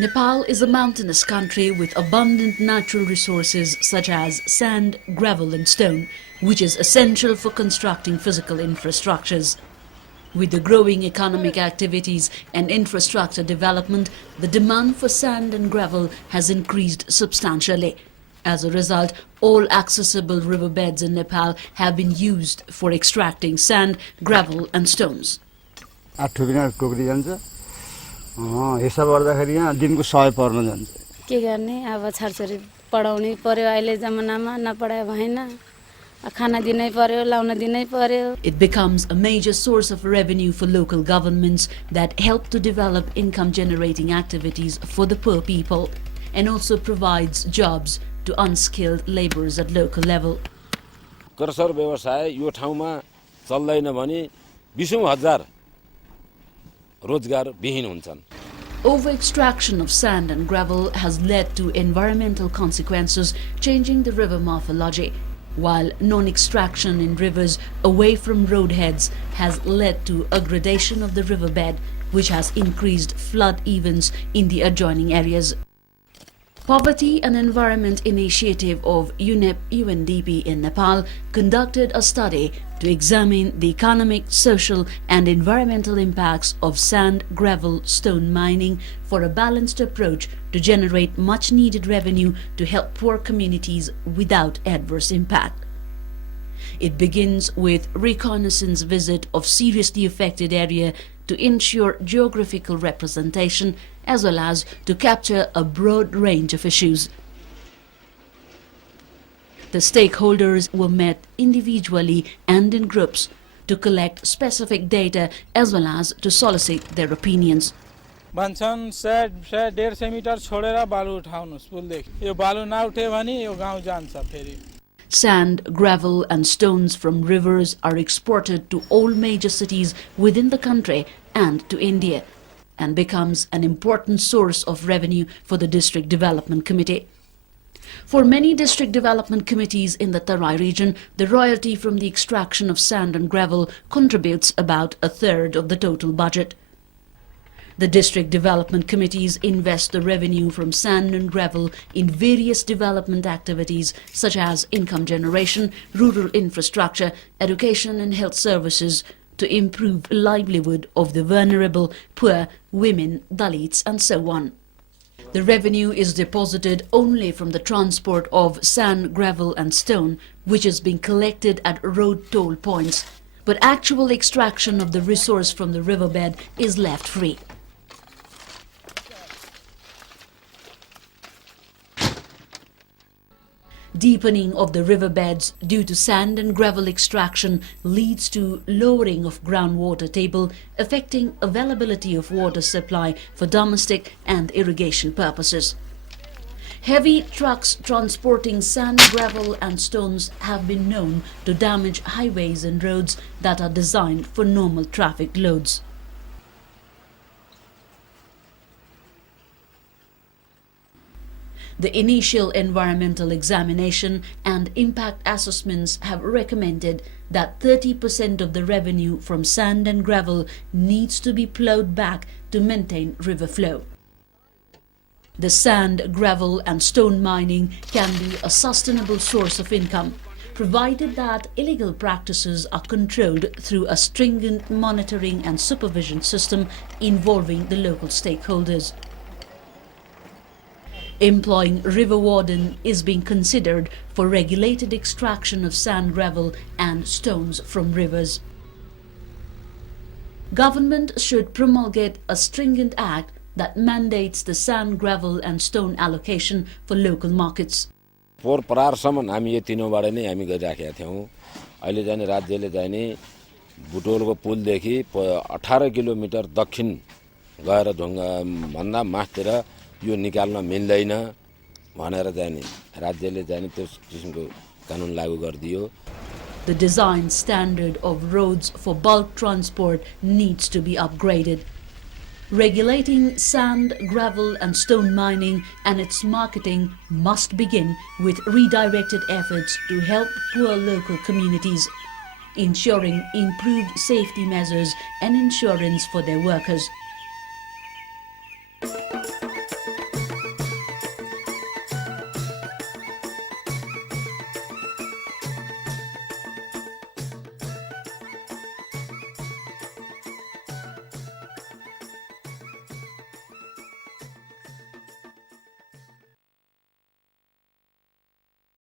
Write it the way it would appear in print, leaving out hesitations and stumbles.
Nepal is a mountainous country with abundant natural resources such as sand, gravel and stone, which is essential for constructing physical infrastructures. With the growing economic activities and infrastructure development, the demand for sand and gravel has increased substantially. As a result, all accessible riverbeds in Nepal have been used for extracting sand, gravel and stones. हिसाब गर्दाखेरि यहाँ दिनको 100 पर्न जान्छ के गर्ने अब छरछरी पढाउनै पर्यो अहिले जमानामा नपढाए भएन खाना दिनै पर्यो लाउन दिनै पर्यो. It becomes a major source of revenue for local governments that help to develop income generating activities for the poor people and also provides jobs to unskilled laborers at local level. Cursor व्यवसाय यो ठाउँमा चल्दैन भने 20,000 रोजगार विहीन हुन्छन्. Over-extraction of sand and gravel has led to environmental consequences, changing the river morphology, while non-extraction in rivers away from roadheads has led to a gradation of the riverbed, which has increased flood events in the adjoining areas. Poverty and Environment Initiative of UNEP-UNDP in Nepal conducted a study to examine the economic, social and environmental impacts of sand, gravel, stone mining for a balanced approach to generate much needed revenue to help poor communities without adverse impact. It begins with reconnaissance visit of seriously affected area to ensure geographical representation as well as to capture a broad range of issues. The stakeholders were met individually and in groups to collect specific data as well as to solicit their opinions. भन्छन् 100-150 metre छोडेर बालु उठाउनुस् पुलदेखि यो बालु नउठ्यो भने यो गाउँ जान्छ फेरि. Sand, gravel and stones from rivers are exported to all major cities within the country and to India and becomes an important source of revenue for the District Development Committee. For many district development committees in the Tarai region, the royalty from the extraction of sand and gravel contributes about a third of the total budget. The district development committees invest the revenue from sand and gravel in various development activities such as income generation, rural infrastructure, education and health services to improve livelihood of the vulnerable, poor, women, Dalits and so on. The revenue is deposited only from the transport of sand, gravel and stone, which is being collected at road toll points, but actual extraction of the resource from the riverbed is left free. Deepening of the riverbeds due to sand and gravel extraction leads to lowering of groundwater table, affecting availability of water supply for domestic and irrigation purposes. Heavy trucks transporting sand, gravel and stones have been known to damage highways and roads that are designed for normal traffic loads. The initial environmental examination and impact assessments have recommended that 30% of the revenue from sand and gravel needs to be plowed back to maintain river flow. The sand, gravel and stone mining can be a sustainable source of income, provided that illegal practices are controlled through a stringent monitoring and supervision system involving the local stakeholders. Employing river warden is being considered for regulated extraction of sand, gravel and stones from rivers. Government should promulgate a stringent act that mandates the sand, gravel and stone allocation for local markets. पोहोर परारसम्म हामी यो तीनोबाट नै हामी गरिराखेका थियौं. अहिले जाने राज्यले जाने बुटोलको पुलदेखि 18 किलोमिटर दक्षिण गएर ढुङ्गा भन्दा माथितिर यो निकाल्न मिल्दैन भनेर जाने राज्यले जाने त्यस किसिमको कानुन लागू गरिदियो. The design standard of roads for bulk transport needs to be upgraded. Regulating sand, gravel and stone mining and its marketing must begin with redirected efforts to help poor local communities, ensuring improved safety measures and insurance for their workers.